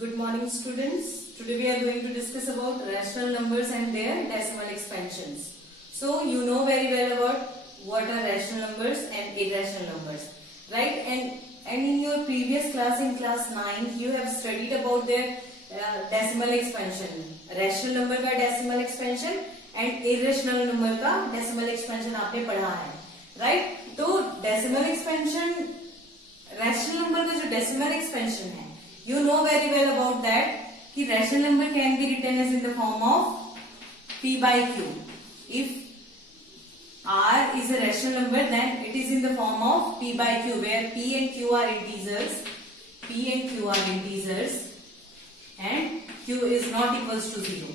Good morning, students. Today we are going to discuss about rational numbers and their decimal expansions. So you know very well about what are rational numbers and irrational numbers, right? And in your previous class, in class 9, you have studied about their decimal expansion. Rational number का decimal expansion and irrational number का decimal expansion आपने पढ़ा है, right? तो decimal expansion, rational number का जो decimal expansion है, you know very well about that कि rational number can be written as in the form of p by q. If r is a rational number, then it is in the form of p by q, where p and q are integers, and q is not equals to 0.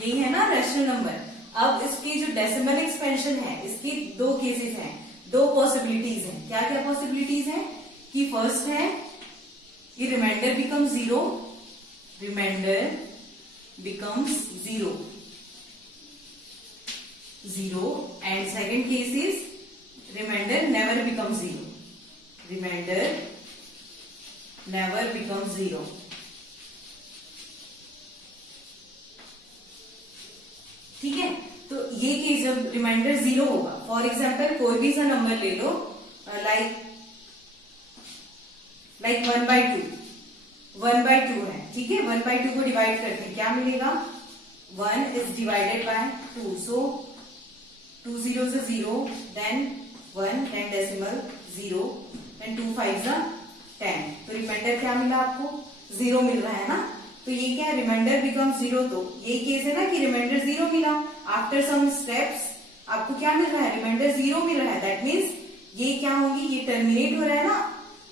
यही है ना rational number. अब इसकी जो decimal expansion है, इसकी दो cases हैं, दो पॉसिबिलिटीज हैं. क्या क्या पॉसिबिलिटीज हैं? कि फर्स्ट है कि reminder becomes zero, and second case is reminder never becomes zero. ठीक है, तो ये केस जब रिमाइंडर जीरो होगा, फॉर एग्जाम्पल कोई भी सा नंबर ले लो, लाइक 1/2 है. ठीक है, 1/2 को डिवाइड करते हैं, क्या मिलेगा? 1 इज डिवाइडेड बाय 2, सो 2 0 से 0, देन 1, देन डेसिमल 0, देन 2 5 10. तो रिमाइंडर क्या मिला आपको? 0 मिल रहा है ना. तो ये क्या है? Reminder become 0. तो यही केस है ना कि रिमाइंडर 0 मिला. आफ्टर सम स्टेप्स आपको क्या मिल रहा है? रिमाइंडर 0 मिल रहा है. दैट मीन्स ये क्या होंगी? ये टर्मिनेट हो रहा है ना,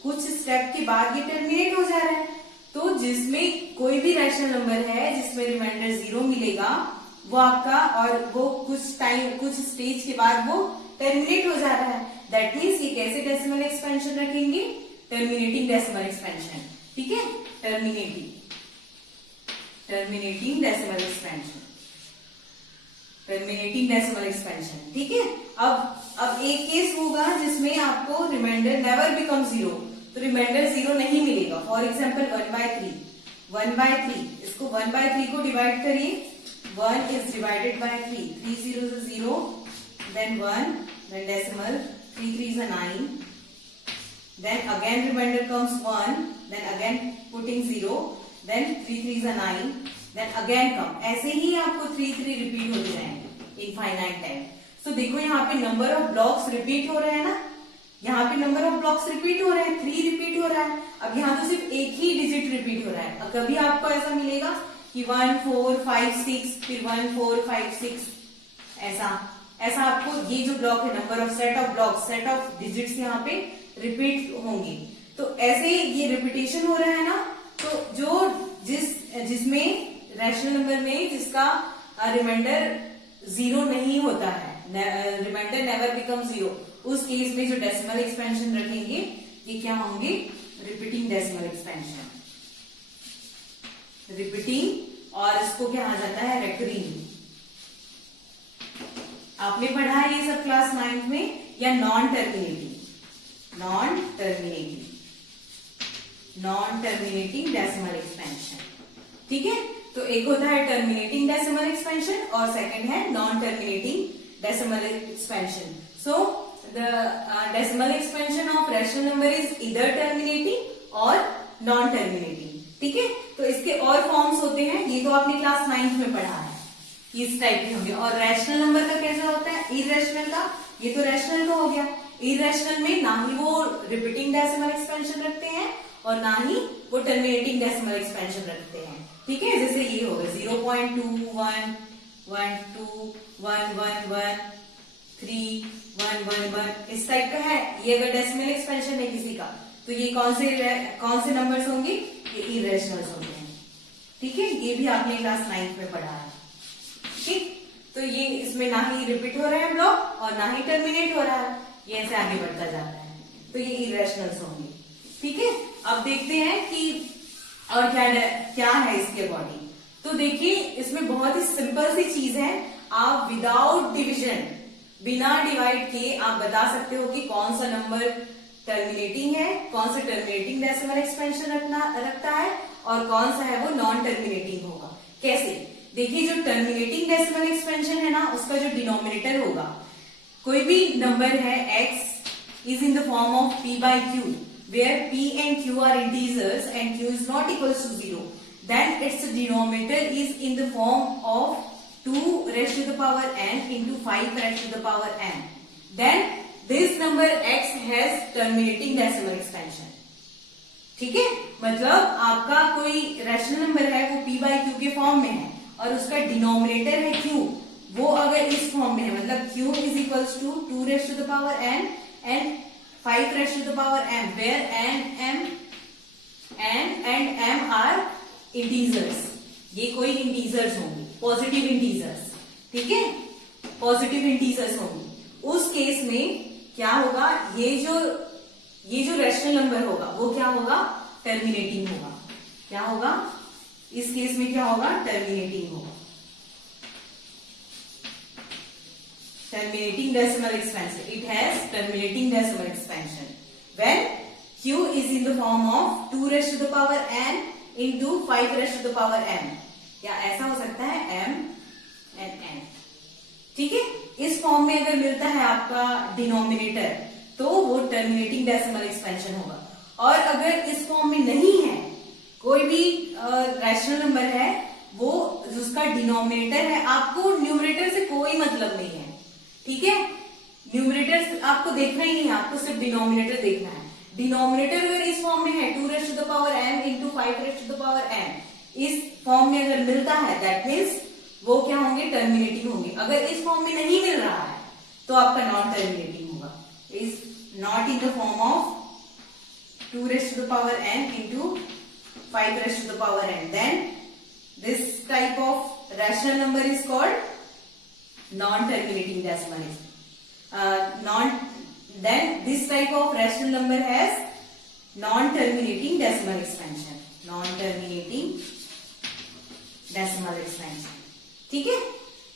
कुछ स्टेप के बाद ये टर्मिनेट हो जा रहा है. तो जिसमें कोई भी रैशनल नंबर है जिसमें रिमाइंडर 0 मिलेगा, वो आपका, और वो कुछ स्टेज के बाद वो टर्मिनेट हो जा रहा है. दैट मीन्स ये कैसे डेसिमल एक्सपेंशन रखेंगे? Terminating decimal expansion. ठीक है, टर्मिनेटिंग डेसिमल एक्सपेंशन. ठीक है, अब एक केस होगा जिसमें आपको रिमाइंडर नेवर बिकम 0, तो रिमाइंडर 0 नहीं मिलेगा. फॉर एग्जाम्पल 1/3, इसको 1/3 को डिवाइड करिए. 1 इज डिवाइडेड बाय 3, 3 0 से 0, then 1, then decimal 3 3 is 9, then again remainder comes 1, then again putting 0, then 3 3 is 9, then again come. ऐसे ही आपको 3 3 रिपीट होते जाएंगे इनफाइनाइट टाइम. तो देखो यहाँ पे नंबर ऑफ ब्लॉक्स रिपीट हो रहे हैं ना, यहाँ पे नंबर ऑफ ब्लॉक्स रिपीट हो रहे हैं, 3 रिपीट हो रहा है. अब यहाँ तो सिर्फ एक ही डिजिट रिपीट हो रहा है. अब कभी आपको ऐसा मिलेगा कि 1 4 5 6, फिर 1 4 5 6, ऐसा आपको ये जो ब्लॉक है, number of set of digits यहाँ पे रिपीट होंगे. तो ऐसे ये रिपीटेशन हो रहा है ना. तो जिसमें रैशनल नंबर में जिसका रिमाइंडर 0 नहीं होता है, रिमाइंडर नेवर बिकम 0, उस केस में जो डेसिमल एक्सपेंशन रखेंगे ये क्या होंगे? Repeating decimal expansion. और इसको क्या आ जाता है? रेकरिंग. आपने पढ़ा है ये सब क्लास 9th में. या नॉन टर्मिनेटिंग डेसिमल एक्सपेंशन. ठीक है, तो एक होता है टर्मिनेटिंग डेसिमल एक्सपेंशन और सेकंड है non terminating decimal expansion. So the decimal expansion of rational number is इधर टर्मिनेटिंग और नॉन टर्मिनेटिंग. ठीक है, तो इसके और फॉर्म्स होते हैं, ये तो आपने क्लास 9th में पढ़ा है, इस टाइप के होंगे. और रैशनल नंबर का कैसा होता है? इरेशनल का. ये तो रैशनल का हो गया. इरेशनल में ना ही वो रिपीटिंग डेसिमल एक्सपेंशन रखते हैं और ना ही वो टर्मिनेटिंग डेसिमल एक्सपेंशन रखते हैं. ठीक है, जैसे ये होगा 0.2 1 1 2 1 1 1 3 1 1 1, इस टाइप का है. ये अगर डेसिमल एक्सपेंशन है किसी का, तो ये कौन से नंबर्स होंगे? ये इरेशनल्स होंगे. ठीक है, ये भी आपने क्लास 9th में पढ़ा है. ठीक, तो ये इसमें ना ही रिपीट हो रहा है ब्लॉक और ना ही टर्मिनेट हो रहा है, ये ऐसे आगे बढ़ता जाता है. तो ये इरेशनल्स होंगे. ठीक है, अब देखते हैं कि और क्या है इसके बॉडी. तो देखिए, इसमें बहुत ही सिंपल सी चीज है. आप विदाउट डिविजन, बिना डिवाइड किए आप बता सकते हो कि कौन सा नंबर टर्मिनेटिंग है, कौन सा टर्मिनेटिंग डेसिमल एक्सपेंशन रखता है और कौन सा है वो नॉन टर्मिनेटिंग होगा। कैसे? देखिए, जो टर्मिनेटिंग डेसिमल एक्सपेंशन है ना, उसका जो डिनोमिनेटर होगा, कोई भी नंबर है x is in the form of p by q, where p and q are integers and q is not equals to 0, then its denominator is in the form of 2 raised to the power n into 5 raised to the power n. Then this number x has terminating decimal expansion. ठीक है, मतलब आपका कोई rational number है वो p by q के form में है और उसका डिनोमिनेटर है q, वो अगर इस फॉर्म में है, मतलब q is equals to 2 raised to the power n and 5 raised to the power m, where n and m are integers. ये कोई इंटीजर्स होंगी, पॉजिटिव इंटीजर्स, ठीक है, पॉजिटिव इंटीजर्स होंगी। उस केस में क्या होगा, ये जो रैशनल नंबर होगा वो क्या होगा, टर्मिनेटिंग होगा। क्या होगा इस केस में, क्या होगा, टर्मिनेटिंग होगा। Terminating decimal expansion. It has terminating decimal expansion when q is in the form of 2 raised to the power n into 5 raised to the power m, या ऐसा हो सकता है m and n। ठीक है, इस फॉर्म में अगर मिलता है आपका डिनोमिनेटर तो वो टर्मिनेटिंग डेसिमल एक्सपेंशन होगा। और अगर इस फॉर्म में नहीं है, कोई भी रैशनल नंबर है वो जिसका डिनोमिनेटर है, आपको न्यूमरेटर से कोई मतलब नहीं है, ठीक है, न्यूमरेटर आपको देखना ही नहीं है, आपको सिर्फ डिनोमिनेटर देखना है। डिनोमिनेटर अगर इस फॉर्म में है 2 raised to the power m into 5 raised to the power m, इस फॉर्म में अगर मिलता है दैट मीन्स वो क्या होंगे, टर्मिनेटिंग होंगे। अगर इस फॉर्म में नहीं मिल रहा है तो आपका नॉन टर्मिनेटिंग होगा, is not in the form of 2 raised to the power n into 5 raised to the power n, then this type of rational number is called non-terminating decimal. Then this type of rational number has non-terminating decimal expansion. Non-terminating decimal expansion. ठीक है,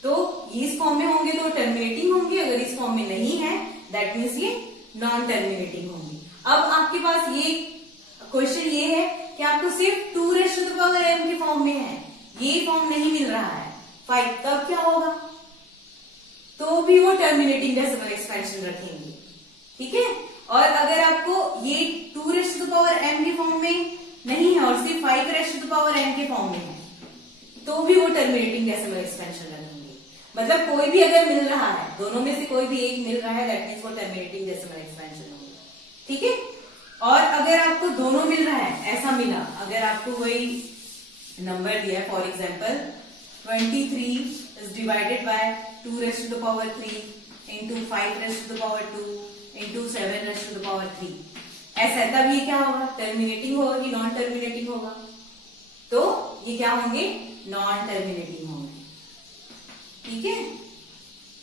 तो इस form में होंगे तो terminating होंगे, अगर इस फॉर्म में नहीं है दैट मीन्स ये नॉन टर्मिनेटिंग होंगी। अब आपके पास ये क्वेश्चन ये है कि आपको सिर्फ 2 raised to the power m के फॉर्म में है, ये फॉर्म नहीं मिल रहा है 5, तब क्या होगा, तो भी वो टर्मिनेटिंग डेसिमल एक्सपेंशन रखेंगे। ठीक है, और अगर आपको ये 2 raised to the power m के फॉर्म में नहीं है और सिर्फ 5 raised to the power n के फॉर्म में है, तो भी वो टर्मिनेटिंग डेसिमल एक्सपेंशन रखेंगे। मतलब कोई भी अगर मिल रहा है, दोनों में से कोई भी एक मिल रहा है दैट मीन्स वो टर्मिनेटिंग डेसिमल एक्सपेंशन होगा। ठीक है, और अगर आपको दोनों मिल रहा है, ऐसा मिला, अगर आपको कोई नंबर दिया है, for example 23 is divided by 2 raised to the power 3 into 5 raised to the power 2 into 7 raised to the power 3, ऐसा, तब ये क्या होगा, टर्मिनेटिंग होगा कि नॉन टर्मिनेटिंग होगा, तो ये क्या होंगे, नॉन टर्मिनेटिंग होंगे। ठीक है,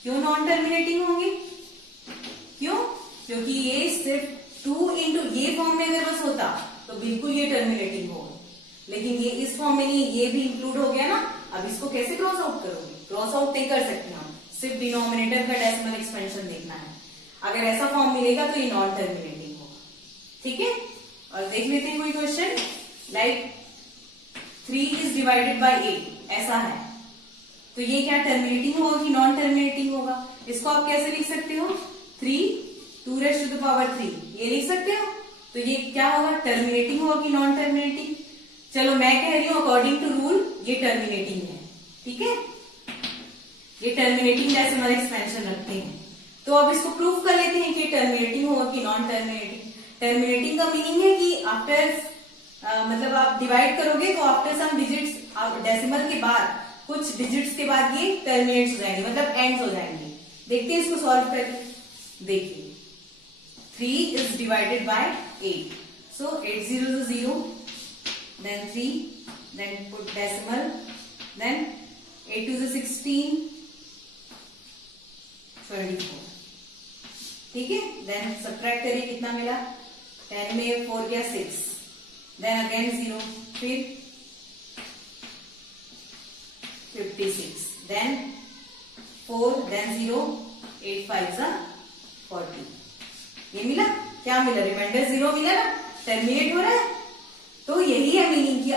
क्यों नॉन टर्मिनेटिंग होंगे, क्यों, क्योंकि ये सिर्फ 2 into ये फॉर्म में अगर बस होता तो बिल्कुल ये टर्मिनेटिंग होगा, लेकिन ये इस फॉर्म में नहीं, ये भी इंक्लूड हो गया ना। अब इसको कैसे क्रॉस आउट करोगे, क्रॉस आउट नहीं कर सकते हम, सिर्फ डिनोमिनेटर का डेसिमल एक्सपेंशन देखना है। अगर ऐसा फॉर्म मिलेगा तो ये नॉन टर्मिनेटिंग होगा। ठीक है, और देख लेते हैं कोई question, like 3 is divided by 8, ऐसा है, तो ये क्या टर्मिनेटिंग होगा कि नॉन टर्मिनेटिंग होगा। इसको आप कैसे लिख सकते हो, 3 2 raised to the power 3, ये लिख सकते हो, तो ये क्या होगा, टर्मिनेटिंग होगा कि नॉन टर्मिनेटिंग। चलो मैं कह रही हूं अकॉर्डिंग टू रूल ये टर्मिनेटिंग है। ठीक है, ये टर्मिनेटिंग डेसिमल एक्सपेंशन रखते हैं, तो अब इसको प्रूव कर लेते हैं कि टर्मिनेटिंग होगा कि नॉन टर्मिनेटिंग। टर्मिनेटिंग का मीनिंग है कि आफ्टर मतलब आप डिवाइड करोगे तो आफ्टर सम डिजिट्स, डेसिमल के बाद कुछ डिजिट्स के बाद ये टर्मिनेट हो जाएंगे, मतलब एंड्स हो जाएंगे। देखते हैं इसको सॉल्व करके। देखिए 3 is divided by 8, so 8 0 is 0, then 3, then put decimal, then 8 2 is 16, 24। ठीक है, देन सब्ट्रैक्ट करिए कितना मिला, 10 में 4 गया 6, देन अगेन 0, फिर 56, देन 4, देन 0, 8 5 जा 40। ये मिला, क्या मिला, रिमाइंडर 0 मिला ना, टर्मिनेट हो रहा है, तो तो यही है मीनिंग कि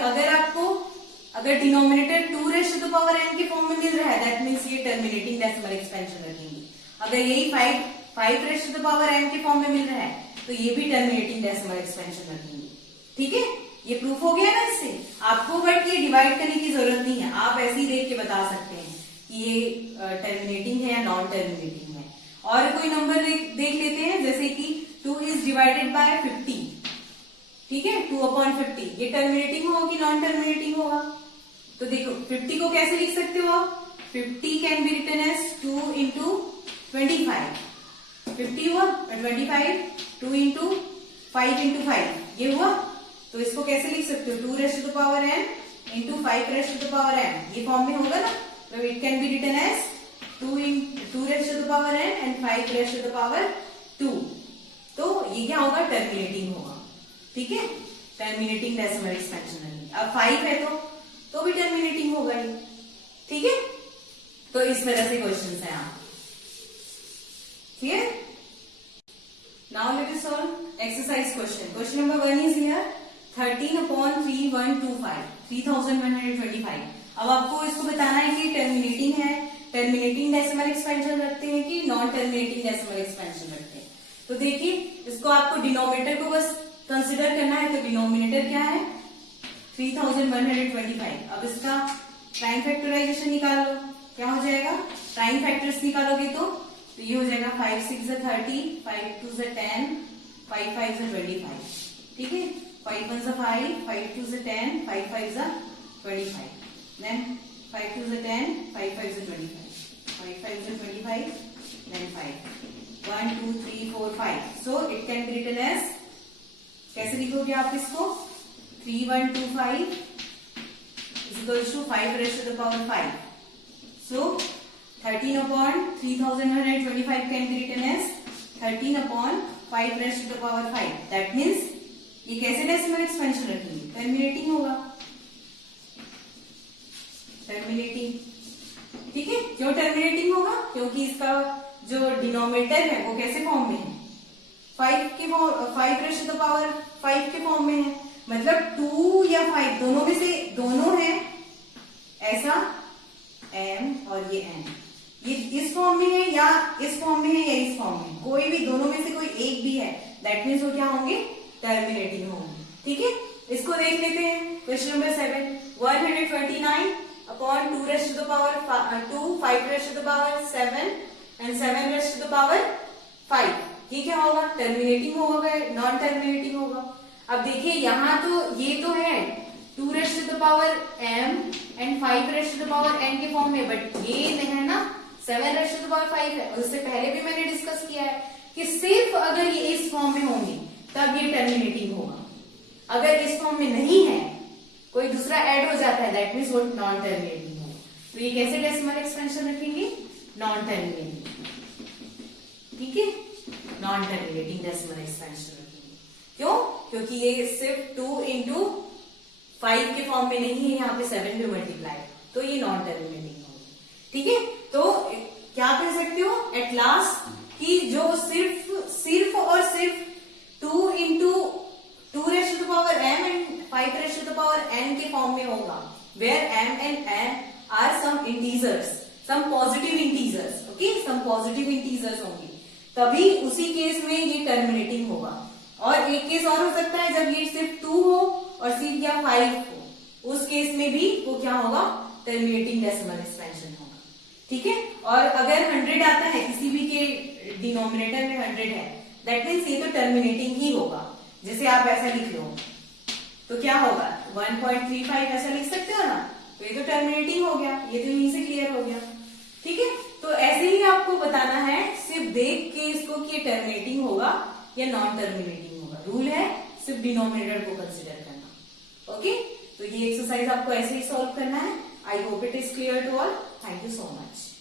अगर denominator 2 raise to the power n के फॉर्म में मिल रहा है, दैट मीन्स ये टर्मिनेटिंग डेसिमल एक्सपेंशन रखेंगे। अगर यही 5 raise to the power n के फॉर्म में मिल रहा है तो ये भी टर्मिनेटिंग डेसिमल एक्सपेंशन रखेंगे। ठीक है, ये प्रूफ हो गया ना इससे। आपको बट ये डिवाइड करने की जरूरत नहीं है, आप ऐसे ही देख के बता सकते हैं कि ये टर्मिनेटिंग है या नॉन टर्मिनेटिंग है। और कोई नंबर देख लेते हैं, जैसे कि 2 इज डिवाइडेड बाय 50। ठीक है, 2/50 ये टर्मिनेटिंग होगा कि नॉन टर्मिनेटिंग होगा? तो देखो 50 को कैसे लिख सकते हो आप? 50 can be written as 2 into 25। 50 हुआ, 25 2 into 5 into 5 ये हुआ। तो इसको कैसे लिख सकते हो? 2 raise to the power n into 5 raise to the power n, ये फॉर्म में होगा ना। तो it can be written as 2 raise to the power n and 5 raise to the power 2। तो ये क्या होगा? टर्मिनेटिंग होगा। ठीक है, टर्मिनेटिंग डेसिमल एक्सपेंशन है। अब 5 है तो भी टर्मिनेटिंग होगा ये। ठीक है, तो इस तरह से क्वेश्चन है यहाँ। Clear? Now let us solve exercise question. Question number 1 is here 13/3125 3125। अब आपको इसको बताना है कि टर्मिनेटिंग है, टर्मिनेटिंग डेसिमल एक्सपेंशन रखते हैं कि नॉन टर्मिनेटिंग डेसिमल एक्सपेंशन रखते हैं। तो देखिए, इसको आपको डिनोमिनेटर को बस कंसिडर करना है। तो डिनोमिनेटर क्या है? 3125। अब इसका प्राइम फैक्टराइजेशन निकाल लो, क्या हो जाएगा? प्राइम फैक्टर्स निकालोगे तो ये हो जाएगा 5 6 30, 5 2 10, 5 5 25। ठीक है, 5 1 5, 5 2 10, 5 5 25। Then 5 2 10, 5 5 25, 5 5 25, then 5 1 2 3 4 5। So it can be written as, कैसे लिखोगे आप इसको? 3125 is equals to 5 raised to the power 5. So 13/3125 can be written as 13/5 raised to the power 5. That means ये कैसे डेसिमल एक्सपेंशन रखेंगे? टर्मिनेटिंग होगा, टर्मिनेटिंग। ठीक है, क्यों टर्मिनेटिंग होगा? क्योंकि इसका जो डिनोमिनेटर है वो कैसे फॉर्म में है? 5 रेज़ टू द पावर 5 के फॉर्म में है। मतलब 2 या 5 दोनों में से दोनों है, ऐसा m और ये n, ये इस फॉर्म में है या इस फॉर्म में है या इस फॉर्म में, कोई भी दोनों में से कोई एक भी है, दैट मीन्स वो क्या होंगे? टर्मिनेटिंग होंगे। ठीक है, इसको देख लेते हैं। Question number 7 129/2 raise to the power 2, 5 raise to the power 7 and 7 raise to the power 5। ये क्या होगा? टर्मिनेटिंग होगा, नॉन टर्मिनेटिंग होगा। अब देखिए यहाँ तो ये तो है 2 raise to the power m and 5 raise to the power n के फॉर्म में, बट ये है ना 7 रेज़ टू द पावर 5 है। उससे पहले भी मैंने डिस्कस किया है कि सिर्फ अगर ये इस फॉर्म में होंगे तब ये टर्मिनेटिंग होगा। अगर इस फॉर्म में नहीं है, कोई दूसरा ऐड हो जाता है, दैट मीन्स वो नॉन टर्मिनेटिंग होगा। तो ये कैसे डेसिमल एक्सपेंशन रखेंगे? Non terminating. ठीक है, नॉन टर्मिनेटिंग डेसिमल एक्सपेंशन रखेंगे। क्यों? क्योंकि ये सिर्फ 2 into 5 के फॉर्म में नहीं है, यहाँ पे 7 भी मल्टीप्लाई, तो ये नॉन टर्मिनेटिंग होगी। ठीक है, तो क्या कह सकते हो एट लास्ट कि जो सिर्फ और सिर्फ 2 into 2 raise to the power m and 5 raise to the power n के फॉर्म में होगा, where m and n are some integers, some positive integers, okay, some positive integers होंगे, तभी उसी केस में ये टर्मिनेटिंग होगा। और एक केस और हो सकता है जब ये सिर्फ 2 हो और सिर्फ या 5 हो, उस केस में भी वो क्या होगा? टर्मिनेटिंग डेसिमल एक्सपेंशन होगा। ठीक है, और अगर 100 आता है, किसी भी के डिनोमिनेटर में 100 है, दैट मीन्स ये तो टर्मिनेटिंग ही होगा। जैसे आप ऐसा लिख लो तो क्या होगा? 1.35 ऐसा लिख सकते हो ना, तो ये तो टर्मिनेटिंग हो गया, ये तो यहीं से क्लियर हो गया। ठीक है, तो ऐसे ही आपको बताना है, सिर्फ देख के इसको कि टर्मिनेटिंग होगा या नॉन टर्मिनेटिंग होगा। रूल है सिर्फ डिनोमिनेटर को कंसिडर करना। ओके, तो ये एक्सरसाइज आपको ऐसे ही सॉल्व करना है। I hope it is clear to all. Thank you so much.